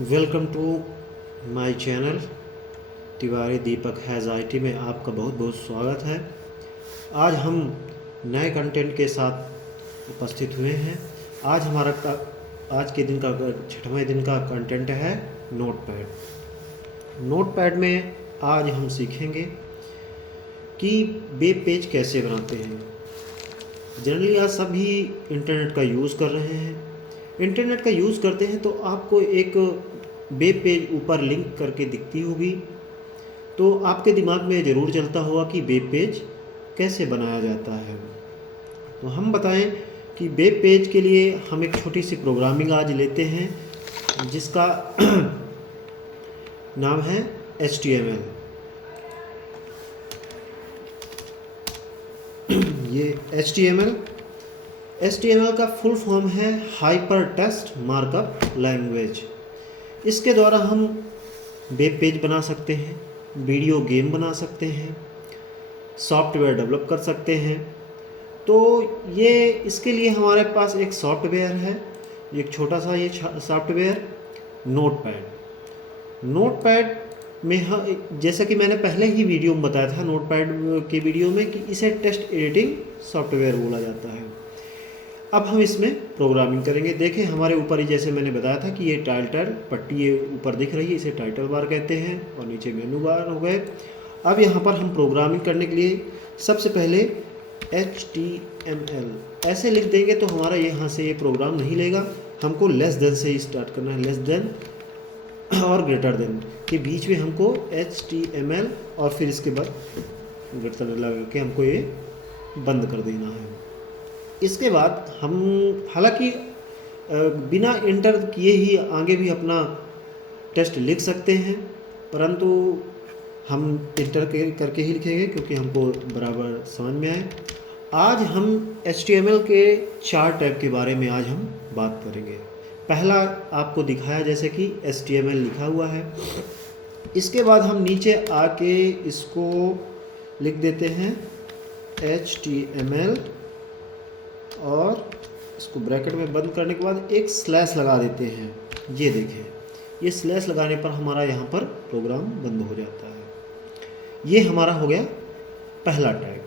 Welcome to my channel Tiwari Deepak has IT में आपका बहुत बहुत स्वागत है। आज हम नए कंटेंट के साथ उपस्थित हुए हैं। आज आज के दिन का 6वें दिन का कंटेंट है नोटपैड। नोटपैड में आज हम सीखेंगे कि वेब पेज कैसे बनाते हैं। जनरली आज सभी इंटरनेट का यूज़ कर रहे हैं। इंटरनेट का यूज़ करते हैं तो आपको एक वेब पेज ऊपर लिंक करके दिखती होगी, तो आपके दिमाग में ज़रूर चलता होगा कि वेब पेज कैसे बनाया जाता है। तो हम बताएं कि वेब पेज के लिए हम एक छोटी सी प्रोग्रामिंग आज लेते हैं जिसका नाम है HTML। ये HTML का फुल फॉर्म है हाइपर टेक्स्ट मार्कअप लैंग्वेज। इसके द्वारा हम वेब पेज बना सकते हैं, वीडियो गेम बना सकते हैं, सॉफ्टवेयर डेवलप कर सकते हैं। तो ये इसके लिए हमारे पास एक सॉफ्टवेयर है, एक छोटा सा ये सॉफ्टवेयर नोटपैड में जैसा कि मैंने पहले ही वीडियो में बताया था, नोटपैड के वीडियो में, कि इसे टेक्स्ट एडिटिंग सॉफ्टवेयर बोला जाता है। अब हम इसमें प्रोग्रामिंग करेंगे। देखें हमारे ऊपर ही जैसे मैंने बताया था कि ये टाइटल पट्टी ये ऊपर दिख रही है, इसे टाइटल बार कहते हैं, और नीचे मेनू बार हो गए। अब यहाँ पर हम प्रोग्रामिंग करने के लिए सबसे पहले HTML ऐसे लिख देंगे तो हमारा यहाँ से ये प्रोग्राम नहीं लेगा। हमको लेस देन से ही स्टार्ट करना है, लेस देन और ग्रेटर देन के बीच में हमको HTML और फिर इसके बाद ग्रेटर लगा के हमको ये बंद कर देना है। इसके बाद हम हालांकि बिना इंटर किए ही आगे भी अपना टेस्ट लिख सकते हैं, परंतु हम इंटर करके ही लिखेंगे क्योंकि हमको बराबर समझ में आए। आज हम HTML के 4 टैग के बारे में आज हम बात करेंगे। पहला आपको दिखाया जैसे कि HTML लिखा हुआ है। इसके बाद हम नीचे आके इसको लिख देते हैं HTML और इसको ब्रैकेट में बंद करने के बाद एक स्लैश लगा देते हैं। ये देखें, ये स्लैश लगाने पर हमारा यहाँ पर प्रोग्राम बंद हो जाता है। ये हमारा हो गया पहला टैग।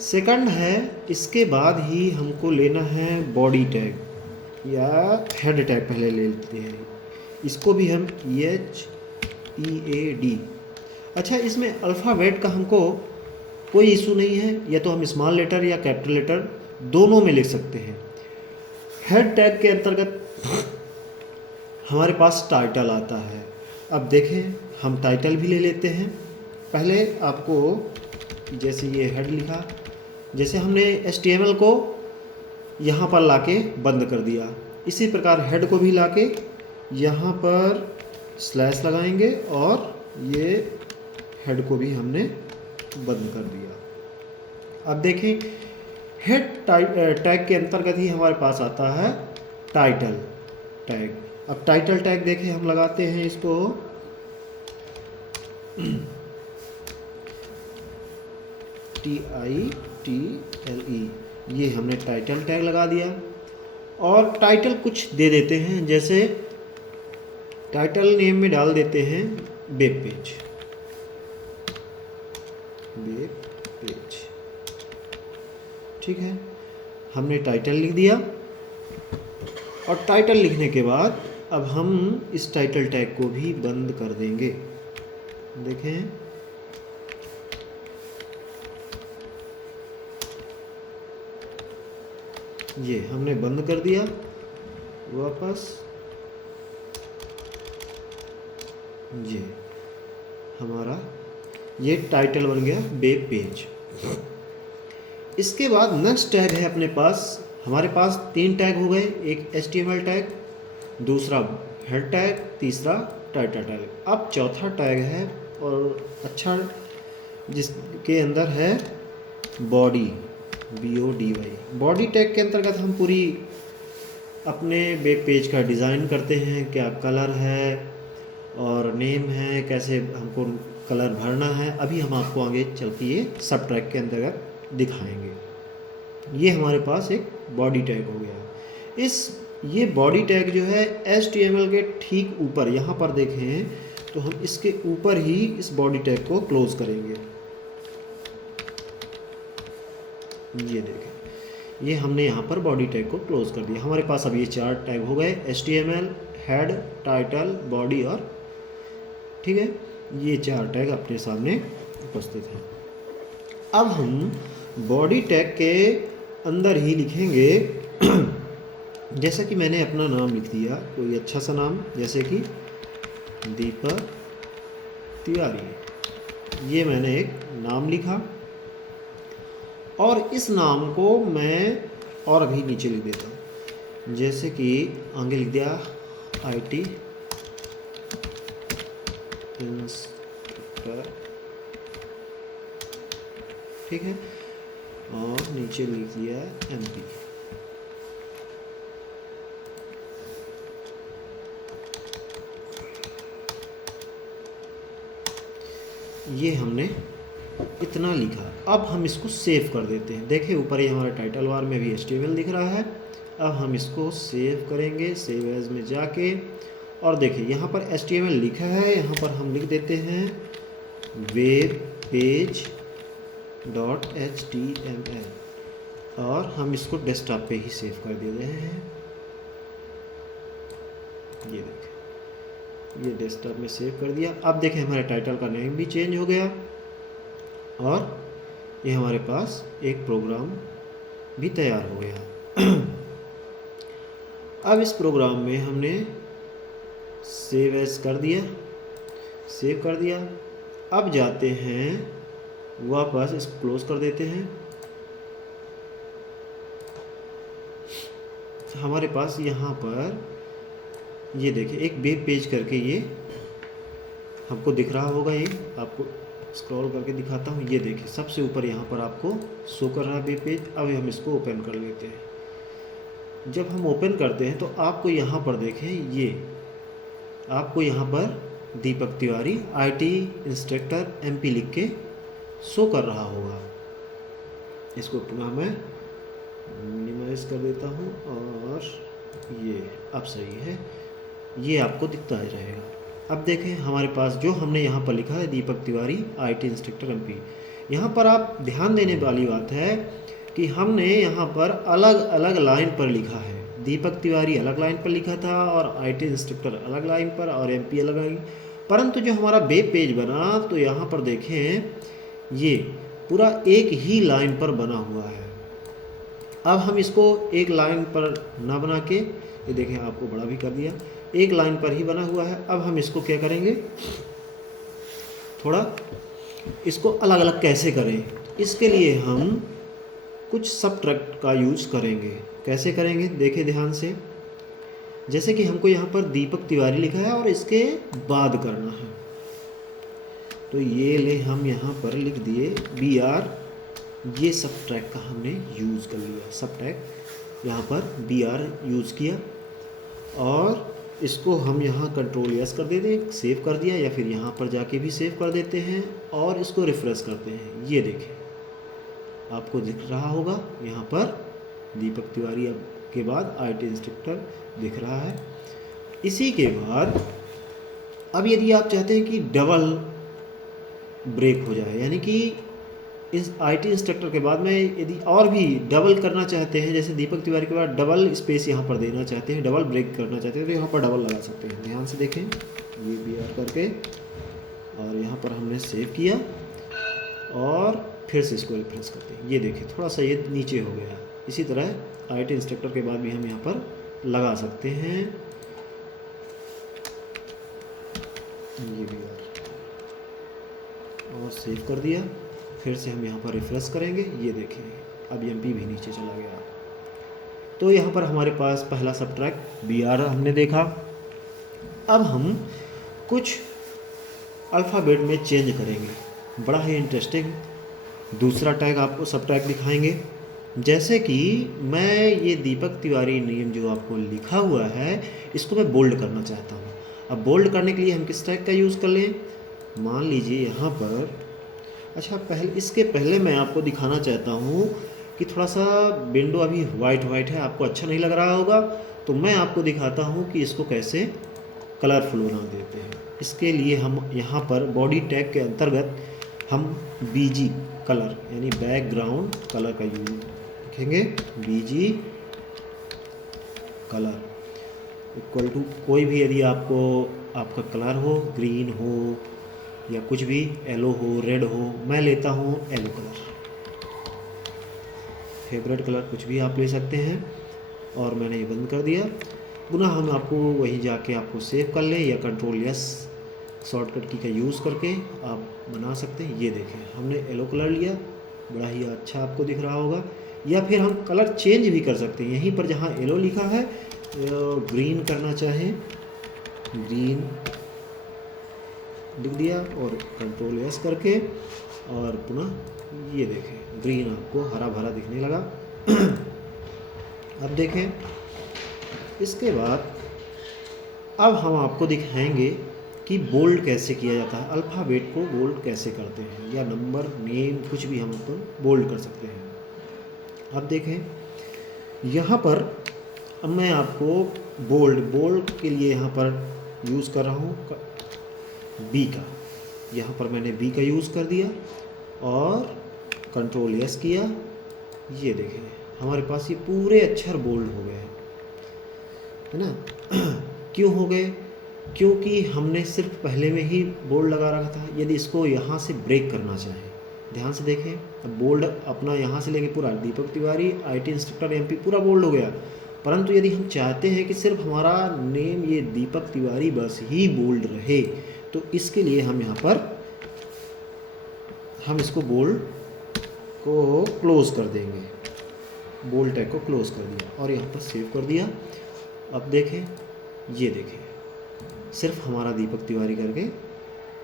सेकंड है, इसके बाद ही हमको लेना है बॉडी टैग या हेड टैग पहले ले लेते हैं। इसको भी हम HEAD। अच्छा, इसमें अल्फ़ाबेट का हमको कोई इशू नहीं है, या तो हम स्मॉल लेटर या कैपिटल लेटर दोनों में लिख सकते हैं। हेड टैग के अंतर्गत हमारे पास टाइटल आता है। अब देखें हम टाइटल भी ले लेते हैं। पहले आपको जैसे ये हेड लिखा, जैसे हमने HTML को यहाँ पर लाके बंद कर दिया, इसी प्रकार हेड को भी लाके यहाँ पर स्लैश लगाएंगे और ये हेड को भी हमने बंद कर दिया। अब देखें हेड टैग के अंतर्गत ही हमारे पास आता है टाइटल टैग। अब टाइटल टैग देखें हम लगाते हैं इसको TITLE, ये हमने टाइटल टैग लगा दिया। और टाइटल कुछ दे देते हैं, जैसे टाइटल नेम में डाल देते हैं वेब पेज। ठीक है, हमने टाइटल लिख दिया। और टाइटल लिखने के बाद अब हम इस टाइटल टैग को भी बंद कर देंगे। देखें ये हमने बंद कर दिया। वापस ये हमारा ये टाइटल बन गया वेब पेज। इसके बाद नेक्स्ट टैग है अपने पास, हमारे पास 3 टैग हो गए, एक HTML टैग, दूसरा हेड टैग, तीसरा टाइटल टैग। अब चौथा टैग है और अच्छा, जिसके अंदर है बॉडी, BODY। बॉडी टैग के अंतर्गत हम पूरी अपने वेब पेज का डिज़ाइन करते हैं, क्या कलर है और नेम है, कैसे हमको कलर भरना है। अभी हम आपको आगे चल के ये सब टैग के अंतर्गत दिखाएंगे। ये हमारे पास एक बॉडी टैग हो गया। इस ये बॉडी टैग जो है HTML के ठीक ऊपर यहाँ पर देखें तो हम इसके ऊपर ही इस बॉडी टैग को क्लोज करेंगे। ये देखें, ये हमने यहाँ पर बॉडी टैग को क्लोज कर दिया। हमारे पास अब ये 4 टैग हो गए, HTML, हेड, टाइटल, बॉडी और ठीक है, ये 4 टैग अपने सामने उपस्थित हैं। अब हम बॉडी टैग के अंदर ही लिखेंगे जैसा कि मैंने अपना नाम लिख दिया, कोई अच्छा सा नाम, जैसे कि दीपक तिवारी। ये मैंने एक नाम लिखा और इस नाम को मैं और अभी नीचे लिख देता हूँ, जैसे कि आगे लिख दिया IT इंस्ट्रक्टर, ठीक है, और नीचे लिख दिया MP। ये हमने इतना लिखा। अब हम इसको सेव कर देते हैं। देखिए ऊपर ही हमारा टाइटल बार में भी HTML दिख रहा है। अब हम इसको सेव करेंगे, सेव एज में जाके, और देखिए यहाँ पर HTML लिखा है, यहाँ पर हम लिख देते हैं वेब पेज .html और हम इसको डेस्कटॉप पे ही सेव कर दे रहे हैं। ये देखें, ये डेस्कटॉप में सेव कर दिया। अब देखें हमारे टाइटल का नेम भी चेंज हो गया और ये हमारे पास एक प्रोग्राम भी तैयार हो गया। अब इस प्रोग्राम में हमने सेव एज कर दिया, सेव कर दिया। अब जाते हैं वापस, इसको क्लोज कर देते हैं। हमारे पास यहाँ पर ये देखिए एक वेब पेज करके ये हमको दिख रहा होगा। ये आपको स्क्रॉल करके दिखाता हूँ। ये देखिए सबसे ऊपर यहाँ पर आपको शो कर रहा है वेब पेज। अब हम इसको ओपन कर लेते हैं। जब हम ओपन करते हैं तो आपको यहाँ पर देखें, ये आपको यहाँ पर Deepak Tiwari IT instructor MP लिख के शो कर रहा होगा। इसको पुनः मैं मिनिमाइज कर देता हूँ और ये अब सही है, ये आपको दिखता ही रहेगा। अब देखें हमारे पास जो हमने यहाँ पर लिखा है Deepak Tiwari IT instructor MP, यहाँ पर आप ध्यान देने वाली बात है कि हमने यहाँ पर अलग अलग लाइन पर लिखा है। दीपक तिवारी अलग लाइन पर लिखा था और IT इंस्ट्रक्टर अलग लाइन पर और MP अलग लाइन, परंतु जो हमारा वेब पेज बना तो यहाँ पर देखें ये पूरा एक ही लाइन पर बना हुआ है। अब हम इसको एक लाइन पर ना बना के, ये देखें आपको बड़ा भी कर दिया, एक लाइन पर ही बना हुआ है। अब हम इसको क्या करेंगे, थोड़ा इसको अलग अलग कैसे करें, इसके लिए हम कुछ सबट्रैक्ट का यूज़ करेंगे। कैसे करेंगे देखिए ध्यान से। जैसे कि हमको यहाँ पर दीपक तिवारी लिखा है और इसके बाद करना है, तो ये ले हम यहाँ पर लिख दिए BR। ये सबट्रैक्ट का हमने यूज़ कर लिया, सबट्रैक्ट यहाँ पर BR यूज़ किया और इसको हम यहाँ कंट्रोल S कर देते हैं, सेव कर दिया, या फिर यहाँ पर जाके भी सेव कर देते हैं और इसको रिफ्रेश करते हैं। ये देखें आपको दिख रहा होगा यहाँ पर दीपक तिवारी के बाद IT इंस्ट्रक्टर दिख रहा है। इसी के बाद अब यदि आप चाहते हैं कि डबल ब्रेक हो जाए, यानी कि इस IT इंस्ट्रक्टर के बाद में यदि और भी डबल करना चाहते हैं, जैसे दीपक तिवारी के बाद डबल स्पेस यहाँ पर देना चाहते हैं, डबल ब्रेक करना चाहते हैं, तो यहाँ पर डबल लगा सकते हैं। ध्यान से देखें, ये BR करके और यहाँ पर हमने सेव किया और फिर से इसको रिफ्रेश करते हैं। ये देखिए थोड़ा सा ये नीचे हो गया। इसी तरह IT इंस्ट्रक्टर के बाद भी हम यहाँ पर लगा सकते हैं ये BR और सेव कर दिया। फिर से हम यहाँ पर रिफ्रेश करेंगे। ये देखें अब MP भी नीचे चला गया। तो यहाँ पर हमारे पास पहला सबट्रैक्ट BR हमने देखा। अब हम कुछ अल्फ़ाबेट में चेंज करेंगे, बड़ा ही इंटरेस्टिंग दूसरा टैग आपको सबट्रैक्ट दिखाएंगे। जैसे कि मैं ये दीपक तिवारी नेम जो आपको लिखा हुआ है इसको मैं बोल्ड करना चाहता हूँ। अब बोल्ड करने के लिए हम किस टैग का यूज़ कर लें, मान लीजिए यहाँ पर, अच्छा इसके पहले मैं आपको दिखाना चाहता हूँ कि थोड़ा सा विंडो अभी वाइट है, आपको अच्छा नहीं लग रहा होगा, तो मैं आपको दिखाता हूँ कि इसको कैसे कलरफुल बना देते हैं। इसके लिए हम यहाँ पर बॉडी टैग के अंतर्गत हम बीजी कलर यानी बैकग्राउंड कलर का यूज लिखेंगे। बीजी कलर इक्वल टू कोई भी यदि आपको आपका कलर हो, ग्रीन हो या कुछ भी, येलो हो, रेड हो, मैं लेता हूँ येलो कलर। फेवरेट कलर कुछ भी आप ले सकते हैं। और मैंने ये बंद कर दिया। पुनः हम आपको वहीं जाके आपको सेव कर लें या कंट्रोल एस शॉर्टकट की का यूज़ करके आप बना सकते हैं। ये देखें हमने येलो कलर लिया, बड़ा ही अच्छा आपको दिख रहा होगा। या फिर हम कलर चेंज भी कर सकते हैं। यहीं पर जहाँ येलो लिखा है ग्रीन करना चाहें, ग्रीन लिख दिया और कंट्रोल एस करके, और पुनः ये देखें ग्रीन आपको हरा भरा दिखने लगा। अब देखें इसके बाद अब हम आपको दिखाएंगे कि बोल्ड कैसे किया जाता है, अल्फ़ाबेट को बोल्ड कैसे करते हैं, या नंबर, नेम, कुछ भी हम अपन बोल्ड कर सकते हैं। अब देखें यहाँ पर अब मैं आपको बोल्ड के लिए यहाँ पर यूज़ कर रहा हूँ बी का। यहाँ पर मैंने बी का यूज़ कर दिया और कंट्रोल एस किया। ये देखें हमारे पास ये पूरे अक्षर बोल्ड हो गए हैं, है ना। क्यों हो गए? क्योंकि हमने सिर्फ पहले में ही बोल्ड लगा रखा था। यदि इसको यहाँ से ब्रेक करना चाहें, ध्यान से देखें, अब बोल्ड अपना यहाँ से लेके पूरा Deepak Tiwari IT instructor MP पूरा बोल्ड हो गया। परंतु यदि हम चाहते हैं कि सिर्फ हमारा नेम ये दीपक तिवारी बस ही बोल्ड रहे, तो इसके लिए हम यहाँ पर हम इसको बोल्ड को क्लोज़ कर देंगे। बोल्ड टैग को क्लोज़ कर दिया और यहाँ पर सेव कर दिया। अब देखें, ये देखें सिर्फ हमारा दीपक तिवारी करके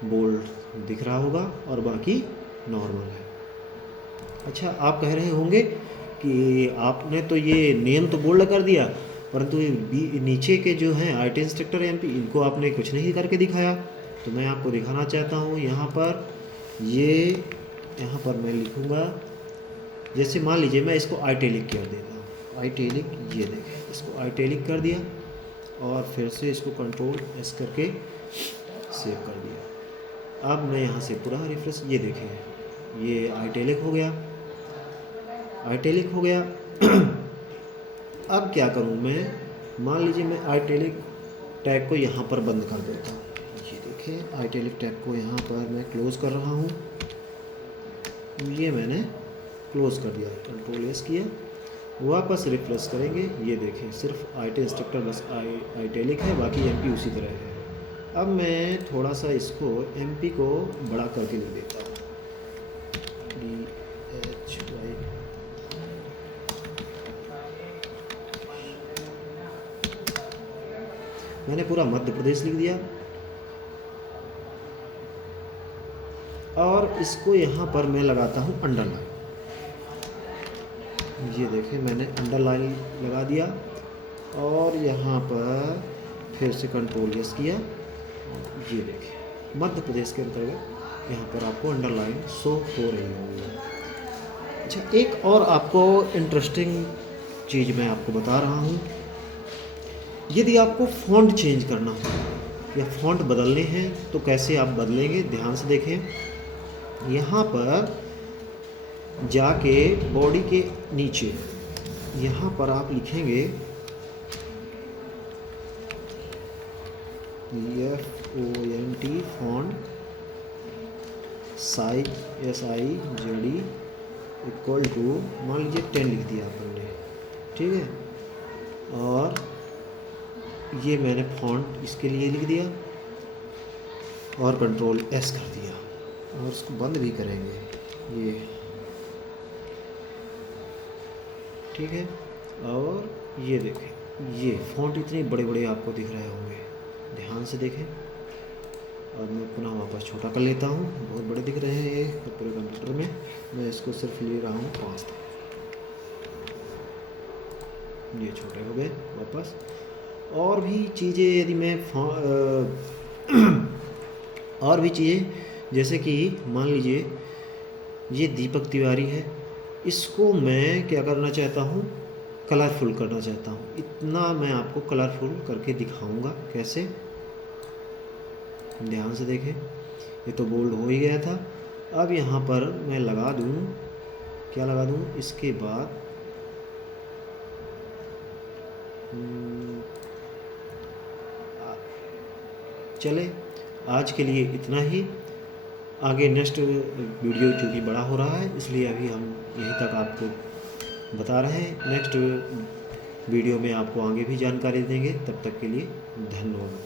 बोल्ड दिख रहा होगा और बाकी नॉर्मल है। अच्छा, आप कह रहे होंगे कि आपने तो ये नेम तो बोल्ड कर दिया, परंतु नीचे के जो हैं IT इंस्ट्रक्टर MP इनको आपने कुछ नहीं करके दिखाया। तो मैं आपको दिखाना चाहता हूँ। यहाँ पर यहाँ पर मैं लिखूँगा, जैसे मान लीजिए मैं इसको आइटैलिक कर देता हूँ। आइटैलिक, ये देखें इसको आइटैलिक कर दिया और फिर से इसको कंट्रोल एस करके सेव कर दिया। अब मैं यहाँ से पूरा रिफ्रेश, ये देखें ये आइटैलिक हो गया, आइटैलिक हो गया। अब क्या करूँ मैं, मान लीजिए मैं आइटैलिक टैग को यहाँ पर बंद कर देता हूँ। ये देखें आइटैलिक टैग को यहाँ पर मैं क्लोज़ कर रहा हूँ। ये मैंने क्लोज़ कर दिया, कंट्रोल एस किया, वापस रिफ्रेश करेंगे। ये देखें सिर्फ IT इंस्ट्रक्टर बस आइटैलिक है, बाकी MP उसी तरह है। अब मैं थोड़ा सा इसको MP को बड़ा करके लिख देता हूँ। DHY मैंने पूरा मध्य प्रदेश लिख दिया और इसको यहाँ पर मैं लगाता हूँ अंडरलाइन। ये देखें मैंने अंडरलाइन लगा दिया और यहाँ पर फिर से कंट्रोल एस किया। ये देखें मध्य प्रदेश के अंतर्गत यहाँ पर आपको अंडरलाइन शो हो रही होगी। अच्छा, एक और आपको इंटरेस्टिंग चीज़ मैं आपको बता रहा हूँ। यदि आपको फ़ॉन्ट चेंज करना हो या फ़ॉन्ट बदलने हैं तो कैसे आप बदलेंगे, ध्यान से देखें। यहाँ पर जाके बॉडी के नीचे यहाँ पर आप लिखेंगे FONT font size SIZ equal to मान लीजिए 10 लिख दिया आपने, ठीक है। और ये मैंने फॉन्ट इसके लिए लिख दिया और कंट्रोल S कर दिया और इसको बंद भी करेंगे, ये ठीक है। और ये देखें ये फॉन्ट इतने बड़े बड़े आपको दिख रहे होंगे, ध्यान से देखें। और मैं पुनः वापस छोटा कर लेता हूँ, बहुत बड़े दिख रहे हैं ये पूरे कंप्यूटर में। मैं इसको सिर्फ ले रहा हूँ 5 तक, ये छोटे हो गए वापस। और भी चीज़ें यदि मैं और भी चीज़ें जैसे कि मान लीजिए ये दीपक तिवारी है, इसको मैं क्या करना चाहता हूँ, कलरफुल करना चाहता हूँ। इतना मैं आपको कलरफुल करके दिखाऊंगा कैसे, ध्यान से देखें। ये तो बोल्ड हो ही गया था। अब यहाँ पर मैं लगा दूँ, क्या लगा दूँ इसके बाद, चले आज के लिए इतना ही। आगे नेक्स्ट वीडियो चूँकि बड़ा हो रहा है इसलिए अभी हम यहीं तक आपको बता रहे हैं। नेक्स्ट वीडियो में आपको आगे भी जानकारी देंगे। तब तक के लिए धन्यवाद।